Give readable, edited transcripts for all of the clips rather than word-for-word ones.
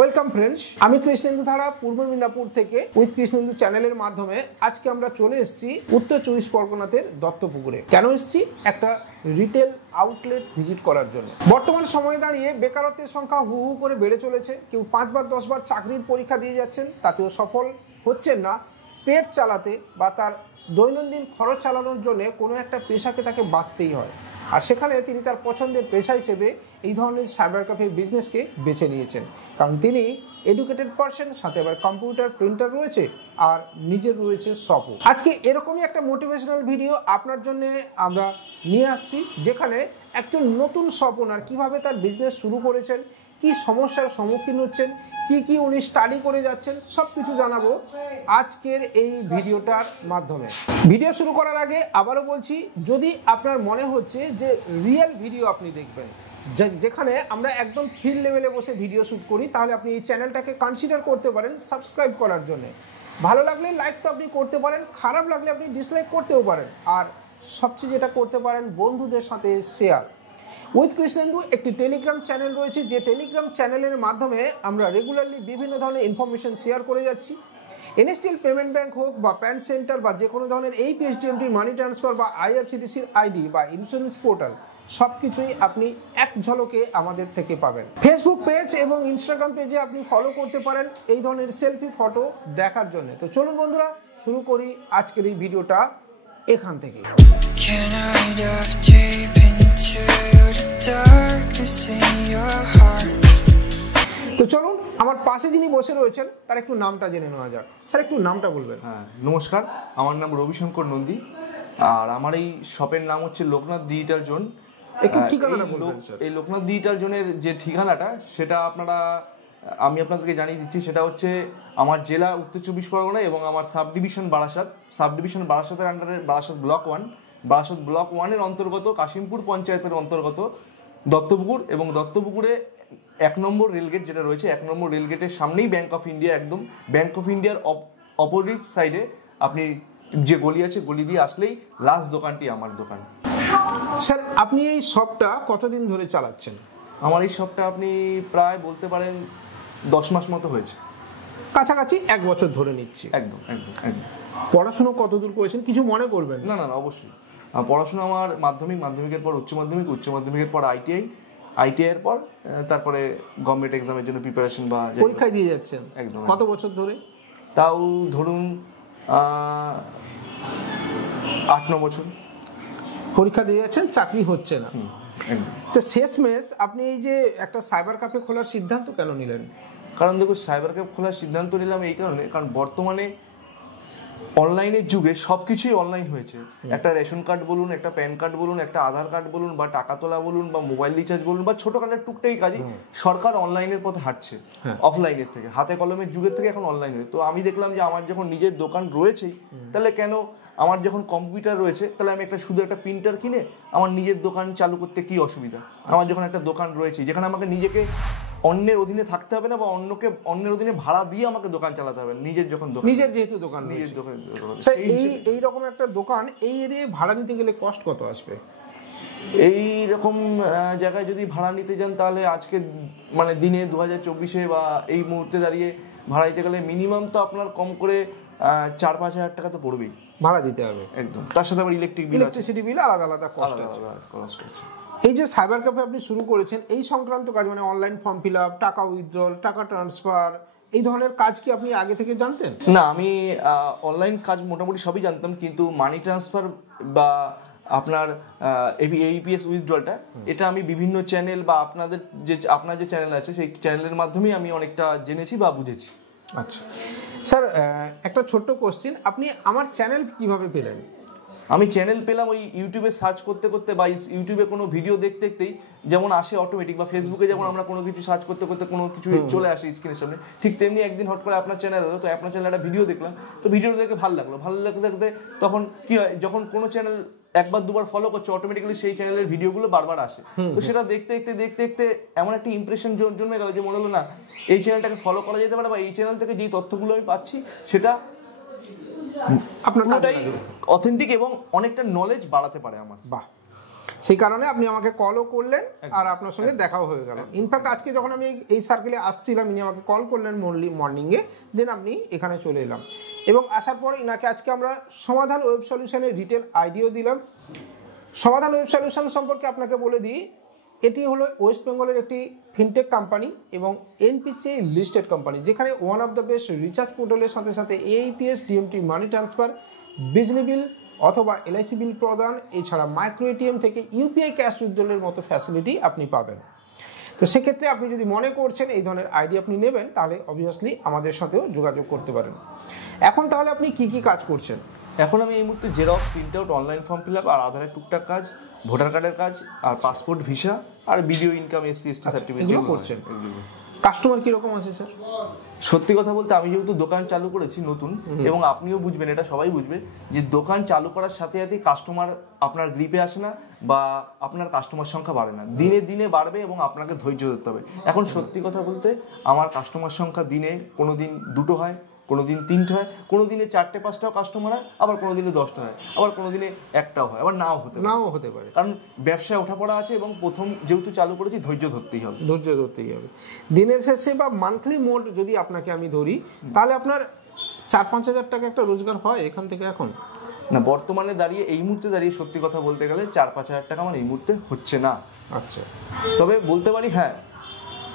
Welcome friends, আমি কৃষ্ণেন্দু ধারা পূর্ব মিদনাপুর থেকে উইথ কৃষ্ণেন্দু চ্যানেলের মাধ্যমে আজকে আমরা চলে এসেছি উত্তর 24 পরগনাতের দত্তপুকুরে। কেন এসেছি? একটা রিটেল আউটলেট ভিজিট করার জন্য। বর্তমান সময়ে দাঁড়িয়ে বেকারত্বের সংখ্যা হু হু করে বেড়ে চলেছে। কেউ 5 বার 10 বার চাকরির পরীক্ষা দিয়ে যাচ্ছেন, তাতেও সফল হচ্ছেন না। পেট চালাতে বা তার দৈনন্দিন খরচ চালানোর জন্য কোনো একটা পেশাকে তাকে বাঁচতেই হয়, আর সেখানে তিনি তার পছন্দের পেশা হিসেবে এই ধরনের সাইবার ক্যাফে বিজনেসকে বেছে নিয়েছেন। কারণ তিনি এডুকেটেড পারসন, সাথে আবার কম্পিউটার প্রিন্টার রয়েছে, আর নিজের রয়েছে শপও। আজকে এরকমই একটা মোটিভেশনাল ভিডিও আপনার জন্য আমরা নিয়ে আসছি, যেখানে একজন নতুন শপ ওনার কীভাবে তার বিজনেস শুরু করেছেন, কি সমস্যার সম্মুখীন হচ্ছেন, কি উনি স্টাডি করে যাচ্ছেন, সব কিছু জানাবো আজকের এই ভিডিওটার মাধ্যমে। ভিডিও শুরু করার আগে আবারও বলছি, যদি আপনার মনে হচ্ছে যে রিয়েল ভিডিও আপনি দেখবেন, যেখানে আমরা একদম ফিল্ড লেভেলে বসে ভিডিও শ্যুট করি, তাহলে আপনি এই চ্যানেলটাকে কনসিডার করতে পারেন সাবস্ক্রাইব করার জন্য। ভালো লাগলে লাইক তো আপনি করতে পারেন, খারাপ লাগলে আপনি ডিসলাইক করতেও পারেন, আর সবচেয়ে যেটা করতে পারেন বন্ধুদের সাথে শেয়ার। উইথ কৃষ্ণেন্দু একটি টেলিগ্রাম চ্যানেল রয়েছে, যে টেলিগ্রাম চ্যানেলের মাধ্যমে আমরা রেগুলারলি বিভিন্ন ধরনের ইনফরমেশন শেয়ার করে যাচ্ছি। এনএসটিএল পেমেন্ট ব্যাঙ্ক হোক বা প্যান সেন্টার বা যে কোনো ধরনের এইচডিএফসি মানি ট্রান্সফার বা আইআরসিটিসির আইডি বা ইন্স্যুরেন্স পোর্টাল, সব কিছুই আপনি এক ঝলকে আমাদের থেকে পাবেন। ফেসবুক পেজ এবং ইনস্টাগ্রাম পেজে আপনি ফলো করতে পারেন এই ধরনের সেলফি ফটো দেখার জন্য। তো চলুন বন্ধুরা, শুরু করি আজকের এই ভিডিওটা এখান থেকে। তো চলুন, আমার পাশে যিনি বসে রয়েছেন তার একটু নামটা জেনে নেওয়া যাক। স্যার, একটু নামটা বলবেন? হ্যাঁ, নমস্কার, আমার নাম রবিশঙ্কর নন্দী, আর আমার এই শপের নাম হচ্ছে লোকনাথ ডিজিটাল জোন। একটু ঠিকানাটা বলবেন স্যার? এই লোকনাথ ডিজিটাল জোনের যে ঠিকানাটা, সেটা আমি আপনাদেরকে জানিয়ে দিচ্ছি। সেটা হচ্ছে আমার জেলা উত্তর 24 পরগনা এবং আমার সাব ডিভিশন বারাসাতের আন্ডারে বারাসাত ব্লক 1, বারাসাত ব্লক 1-এর অন্তর্গত কাশিমপুর পঞ্চায়েতের অন্তর্গত দত্তপুকুর, এবং দত্তপুকুরে 1 নম্বর রেলগেট যেটা রয়েছে, 1 নম্বর রেলগেটের সামনেই ব্যাঙ্ক অফ ইন্ডিয়া। একদম ব্যাঙ্ক অফ ইন্ডিয়ার অপোজিট সাইডে আপনি যে গলি আছে, গলি দিয়ে আসলেই লাস্ট দোকানটি আমার দোকান। স্যার, আপনি এই শপটা কতদিন ধরে চালাচ্ছেন? আমার এই শপটা আপনি প্রায় বলতে পারেন 10 মাস মতো হয়েছে, কাছাকাছি 1 বছর ধরে নিচ্ছি। একদম। পড়াশোনা কতদূর করেছেন? কিছু মনে করবেন না, অবশ্যই। পড়াশোনা আমার মাধ্যমিকের পর উচ্চ মাধ্যমিকের পর আইটিআইয়ের পর তারপরে গভর্নমেন্ট এক্সামের জন্য প্রিপারেশন বা পরীক্ষায় দিয়ে যাচ্ছেন। একদম। কত বছর ধরে? তাও ধরুন 8-9 বছর পরীক্ষা দিয়ে যাচ্ছেন, চাকরি হচ্ছে না। তো শেষমেশ আপনি এই যে একটা সাইবার ক্যাফে খোলার সিদ্ধান্ত কেন নিলেন? কারণ দেখুন, সাইবার ক্যাফে খোলার সিদ্ধান্ত নিলাম এই কারণে, কারণ বর্তমানে অনলাইনের যুগে সব কিছুই অনলাইন হয়েছে। একটা রেশন কার্ড বলুন, একটা প্যান কার্ড বলুন, একটা আধার কার্ড বলুন, বা টাকা তোলা বলুন, বা মোবাইল রিচার্জ বলুন, বা ছোটখাটো টুকটাই কাজই সরকার অনলাইনের পথে হাঁটছে। অফলাইনের থেকে, হাতে কলমের যুগের থেকে এখন অনলাইন হয়েছে। তো আমি দেখলাম যে আমার যখন নিজের দোকান রয়েছেই, তাহলে কেন, আমার যখন কম্পিউটার রয়েছে, তাহলে আমি শুধু একটা প্রিন্টার কিনে আমার নিজের দোকান চালু করতে কি অসুবিধা? আমার যখন একটা দোকান রয়েছে, যেখানে আমাকে নিজেকে অন্যের অধীনে থাকতে হবে না, বা অন্যের অধীনে ভাড়া দিয়ে আমাকে দোকান চালাতে হবে না, নিজের যখন দোকান, নিজের যেহেতু দোকান, নিজের দোকান। এই রকম একটা দোকান এই এরিয়ায় ভাড়া নিতে গেলে কষ্ট কত আসবে? এই রকম জায়গায় যদি ভাড়া নিতে যান, তাহলে আজকে দিনে 2024-এ বা এই মুহূর্তে দাঁড়িয়ে ভাড়া দিতে গেলে মিনিমাম তো আপনার কম করে 4-5 হাজার টাকা তো পড়বেই ভাড়া দিতে হবে। একদম। তার সাথে আবার ইলেকট্রিসিটি বিল আলাদা কস্ট আছে। এই যে সাইবার ক্যাফে আপনি শুরু করেছেন, এই সংক্রান্ত কাজ অনলাইন ফর্ম ফিল আপ, টাকা উইথড্রল, টাকা ট্রান্সফার, এই ধরনের কাজ কি আপনি আগে থেকে জানতেন? না, আমি অনলাইন কাজ মোটামুটি সবই জানতাম, কিন্তু মানি ট্রান্সফার বা আপনার এইপিএস উইথড্রলটা, এটা আমি বিভিন্ন চ্যানেল বা আপনার যে চ্যানেল আছে, সেই চ্যানেলের মাধ্যমেই আমি অনেকটা জেনেছি বা বুঝেছি। আচ্ছা স্যার, একটা ছোট্ট কোশ্চেন, আপনি আমার চ্যানেল কিভাবে পেলেন? আমি চ্যানেল পেলাম ওই ইউটিউবে সার্চ করতে করতে, বা ইউটিউবে কোনো ভিডিও দেখতেই যেমন আসে অটোমেটিক, বা ফেসবুকে যেমন আমরা কোনো কিছু সার্চ করতে করতে কোনো কিছু চলে আসে স্ক্রিনের সামনে, ঠিক তেমনি একদিন হট করে আপনার চ্যানেল এলো। তো আপনার চ্যানেলে একটা ভিডিও দেখলাম, তো ভিডিওটা দেখে ভালো লাগতে তখন কি হয়, যখন কোনো চ্যানেল 1-2 বার ফলো করছে, অটোমেটিক্যালি সেই চ্যানেলের ভিডিওগুলো বারবার আসে। তো সেটা দেখতে এমন একটা ইমপ্রেশন জন্মে গেল যে মনে হলো না, এই চ্যানেলটাকে ফলো করা যেতে পারে, বা এই চ্যানেল থেকে যেই তথ্যগুলো আমি পাচ্ছি সেটা আপনারটাই অথেন্টিক এবং অনেকটা নলেজ বাড়াতে পারে আমার। বাহ, সেই কারণে আপনি আমাকে কলও করলেন আর আপনার সঙ্গে দেখাও হয়ে গেল। ইনফ্যাক্ট আজকে যখন আমি এই সার্কেলে আসছিলাম ইনি আমাকে কল করলেন মর্নিংয়ে, দেন আপনি এখানে চলে এলাম এবং আসার পরে ইনাকে আজকে আমরা সমাধান ওয়েব সলিউশনের রিটেল আইডিও দিলাম। সমাধান ওয়েব সলিউশন সম্পর্কে আপনাকে বলে দিই, এটি হলো ওয়েস্ট বেঙ্গলের একটি ফিনটেক কোম্পানি এবং এনপিসিআই লিস্টেড কোম্পানি, যেখানে one of the best recharge পোর্টালের সাথে সাথে এইপিএস, ডিএমটি মানি ট্রান্সফার, বিজলি বিল অথবা এলআইসি বিল প্রদান, এছাড়া মাইক্রো এটিএম থেকে ইউপিআই ক্যাশ উইথড্রলের মতো ফ্যাসিলিটি আপনি পাবেন। তো সেক্ষেত্রে আপনি যদি মনে করছেন এই ধরনের আইডি আপনি নেবেন, তাহলে অবভিয়াসলি আমাদের সাথেও যোগাযোগ করতে পারেন। এখন তাহলে আপনি কি কি কাজ করছেন? এখন আমি এই মুহূর্তে xerox, print out, online form fill up আর আধারের টুকটাক কাজ, ভোটার কার্ডের কাজ আর পাসপোর্ট, ভিসা আর video income, SC ST certificate এগুলো করছেন। কাস্টমার কীরকম আছে স্যার? সত্যি কথা বলতে আমি যেহেতু দোকান চালু করেছি নতুন, এবং আপনিও বুঝবেন, এটা সবাই বুঝবে, যে দোকান চালু করার সাথে সাথে কাস্টমার আপনার গ্রিপে আসে না বা আপনার কাস্টমার সংখ্যা বাড়ে না, দিনে দিনে বাড়বে এবং আপনাকে ধৈর্য ধরতে হবে। এখন সত্যি কথা বলতে আমার কাস্টমার সংখ্যা দিনে কোনো দিন 2টো হয়, কোনো দিন 3টে হয়, কোনো দিনে 4টে 5টাও কাস্টমার হয়, আবার কোনো দিনে 10টা হয়, আবার কোনো দিনে 1টাও হয়, আবার নাও হতে পারে। কারণ ব্যবসায় ওঠাপড়া আছে এবং প্রথম যেহেতু চালু করেছি ধৈর্য ধরতেই হবে। দিনের শেষে বা মান্থলি মোড যদি আপনাকে আমি ধরি, তাহলে আপনার 4-5 হাজার টাকা একটা রোজগার হয় এখান থেকে এখন? না, বর্তমানে দাঁড়িয়ে এই মুহূর্তে দাঁড়িয়ে সত্যি কথা বলতে গেলে 4-5 হাজার টাকা আমার এই মুহূর্তে হচ্ছে না। আচ্ছা, তবে বলতে পারি হ্যাঁ,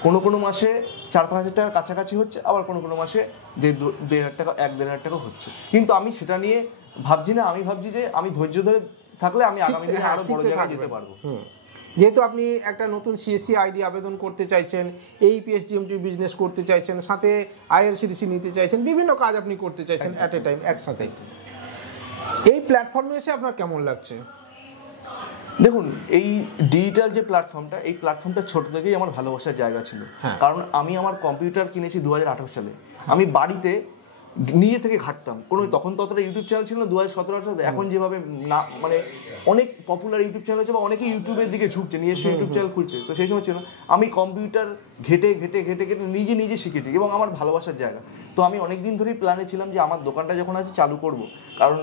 কোনো মাসে 4-5 হাজার টাকার কাছাকাছি হচ্ছে, আবার কোনো মাসে 1-1.5 টাকা হচ্ছে। কিন্তু আমি সেটা নিয়ে ভাবছি না, আমি ভাবছি যে আমি ধৈর্য ধরে থাকলে আমি আগামী দিনে আরো বড় জায়গায় যেতে পারবো। যেহেতু আপনি একটা নতুন সিএসসি আইডি আবেদন করতে চাইছেন, এইপিএস ডিএমটি বিজনেস করতে চাইছেন, সাথে আইআরসিটিসি নিতে চাইছেন, বিভিন্ন কাজ আপনি করতে চাইছেন অ্যাট এ টাইম একসাথে, এই প্ল্যাটফর্মে এসে আপনার কেমন লাগছে? দেখুন, এই ডিজিটাল যে প্ল্যাটফর্মটা, এই প্ল্যাটফর্মটা ছোট থেকেই আমার ভালোবাসার জায়গা ছিল। কারণ আমি আমার কম্পিউটার কিনেছি 2018 সালে। আমি বাড়িতে নিজে থেকে ঘাটতাম, তখন তো অতটা ইউটিউব চ্যানেল ছিল না 2017-18 এখন যেভাবে না, মানে অনেক পপুলার ইউটিউব চ্যানেল হচ্ছে বা অনেকেই ইউটিউবের দিকে ঝুঁকছে, নিজস্ব ইউটিউব চ্যানেল খুলছে। তো সেই সময় ছিল আমি কম্পিউটার ঘেটে নিজে শিখেছি এবং আমার ভালোবাসার জায়গা। তো আমি অনেক দিন ধরেই প্ল্যানে ছিলাম যে আমার দোকানটা যখন আছে চালু করব, কারণ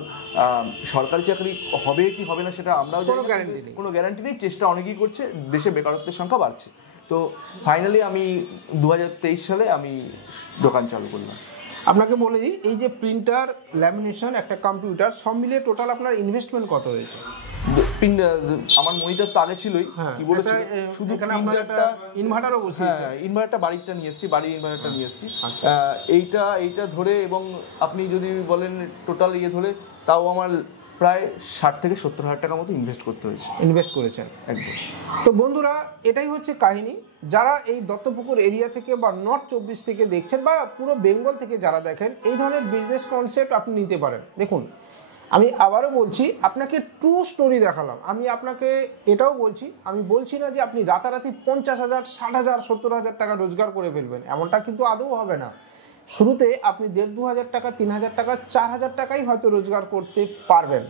সরকারি চাকরি হবে কি হবে না সেটা আমরাও জানি, কোনো গ্যারান্টি নেই, চেষ্টা অনেকেই করছে, দেশে বেকারত্বের সংখ্যা বাড়ছে। তো ফাইনালি আমি 2023 সালে আমি দোকান চালু করলাম। আপনাকে বলে দিই, এই যে প্রিন্টার, ল্যামিনেশন, একটা কম্পিউটার, সব মিলিয়ে টোটাল আপনার ইনভেস্টমেন্ট কত হয়েছে? আমার মনিটর তো আগে ছিলই, কি বলেছি, শুধু প্রিন্টারটা, ইনভার্টারও বলছি, হ্যাঁ ইনভার্টারটা বাড়িটা নিয়ে এসেছি, বাড়ির ইনভার্টারটা নিয়ে এসেছি। এইটা ধরে এবং আপনি যদি বলেন টোটাল ধরে, তাও আমার প্রায় 60 থেকে 70 হাজার টাকার মতো ইনভেস্ট করেছেন একদম। তো বন্ধুরা, এটাই হচ্ছে কাহিনী। যারা এই দত্তপুকুর এরিয়া থেকে বা নর্থ 24 থেকে দেখছেন বা পুরো বেঙ্গল থেকে যারা দেখেন, এই ধরনের বিজনেস কনসেপ্ট আপনি নিতে পারেন। দেখুন, আমি আবারও বলছি, আপনাকে ট্রু স্টোরি দেখালাম। আমি আপনাকে এটাও বলছি, আমি বলছি না যে আপনি রাতারাতি 50,000, 60,000, 70,000 টাকা রোজগার করে ফেলবেন, এমনটা কিন্তু আদৌ হবে না। শুরুতে আপনি 1,500-2 হাজার টাকা, 3 হাজার টাকা, 4 হাজার টাকাই হয়তো রোজগার করতে পারবেন।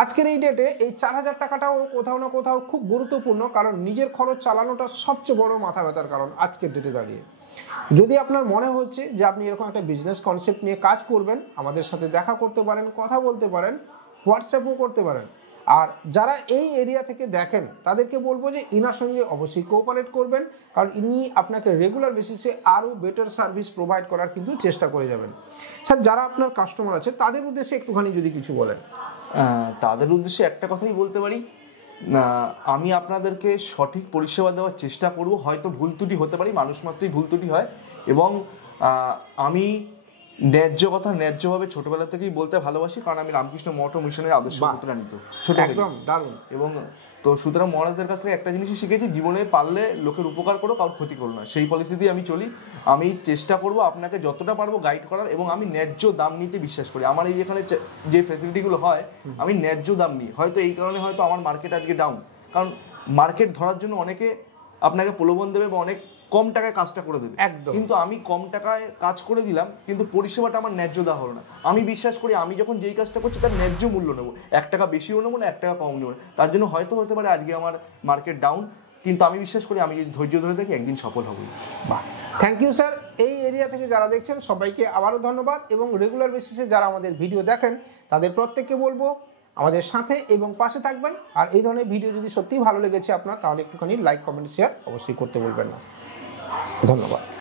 আজকের এই ডেটে এই 4 হাজার টাকাটাও কোথাও না কোথাও খুব গুরুত্বপূর্ণ, কারণ নিজের খরচ চালানোটা সবচেয়ে বড় মাথা ব্যথার কারণ আজকের ডেটে দাঁড়িয়ে। যদি আপনার মনে হচ্ছে যে আপনি এরকম একটা বিজনেস কনসেপ্ট নিয়ে কাজ করবেন, আমাদের সাথে দেখা করতে পারেন, কথা বলতে পারেন, হোয়াটসঅ্যাপও করতে পারেন। আর যারা এই এরিয়া থেকে দেখেন তাদেরকে বলবো যে ইনার সঙ্গে অবশ্যই কোঅপারেট করবেন, কারণ ইনি আপনাকে রেগুলার বেসিসে আরও বেটার সার্ভিস প্রোভাইড করার কিন্তু চেষ্টা করে যাবেন। স্যার, যারা আপনার কাস্টমার আছে তাদের উদ্দেশ্যে একটুখানি যদি কিছু বলেন। তাদের উদ্দেশ্যে একটা কথাই বলতে পারি, আমি আপনাদেরকে সঠিক পরিষেবা দেওয়ার চেষ্টা করব। হয়তো ভুল ত্রুটি হতে পারি, মানুষ মাত্রই ভুল ত্রুটি হয়, এবং আমি ন্যায্য কথা ন্যায্যভাবে ছোটবেলা থেকেই বলতে ভালোবাসি, কারণ আমি রামকৃষ্ণ মঠ ও মিশনের আদর্শ অনুপ্রাণিত ছোট থেকে। একদম দারুণ। এবং তো সুতরাং মহারাজদের কাছ থেকে একটা জিনিসই শিখেছি, জীবনে পারলে লোকের উপকার করো, কারোর ক্ষতি করো না। সেই পলিসিতেই আমি চলি। আমি চেষ্টা করব আপনাকে যতটা পারবো গাইড করার, এবং আমি ন্যায্য দাম নিতে বিশ্বাস করি। আমার এই যেখানে যে ফ্যাসিলিটিগুলো হয়, আমি ন্যায্য দাম নিই। হয়তো এই কারণে হয়তো আমার মার্কেট আজকে ডাউন, কারণ মার্কেট ধরার জন্য অনেকে আপনাকে প্রলোভন দেবে বা অনেক কম টাকায় কাজটা করে দেবে, কিন্তু আমি কম টাকায় কাজ করে দিলাম, কিন্তু পরিষেবাটা আমার ন্যায্য দেওয়া হলো না। আমি বিশ্বাস করি আমি যখন যেই কাজটা করছি তার ন্যায্য মূল্য নেবো, 1 টাকা বেশিও নেবো না, 1 টাকা কম নেবো না। তার জন্য হয়তো হতে পারে আজকে আমার মার্কেট ডাউন, কিন্তু আমি বিশ্বাস করি আমি যদি ধৈর্য ধরে থাকি একদিন সফল হবো। বাহ, থ্যাংক ইউ স্যার। এই এরিয়া থেকে যারা দেখছেন সবাইকে আবারও ধন্যবাদ, এবং রেগুলার বেসিসে যারা আমাদের ভিডিও দেখেন তাদের প্রত্যেককে বলবো আমাদের সাথে এবং পাশে থাকবেন। আর এই ধরনের ভিডিও যদি সত্যিই ভালো লেগেছে আপনার, তাহলে একটুখানি লাইক, কমেন্ট, শেয়ার অবশ্যই করতে বলবেন না। ধন্যবাদ।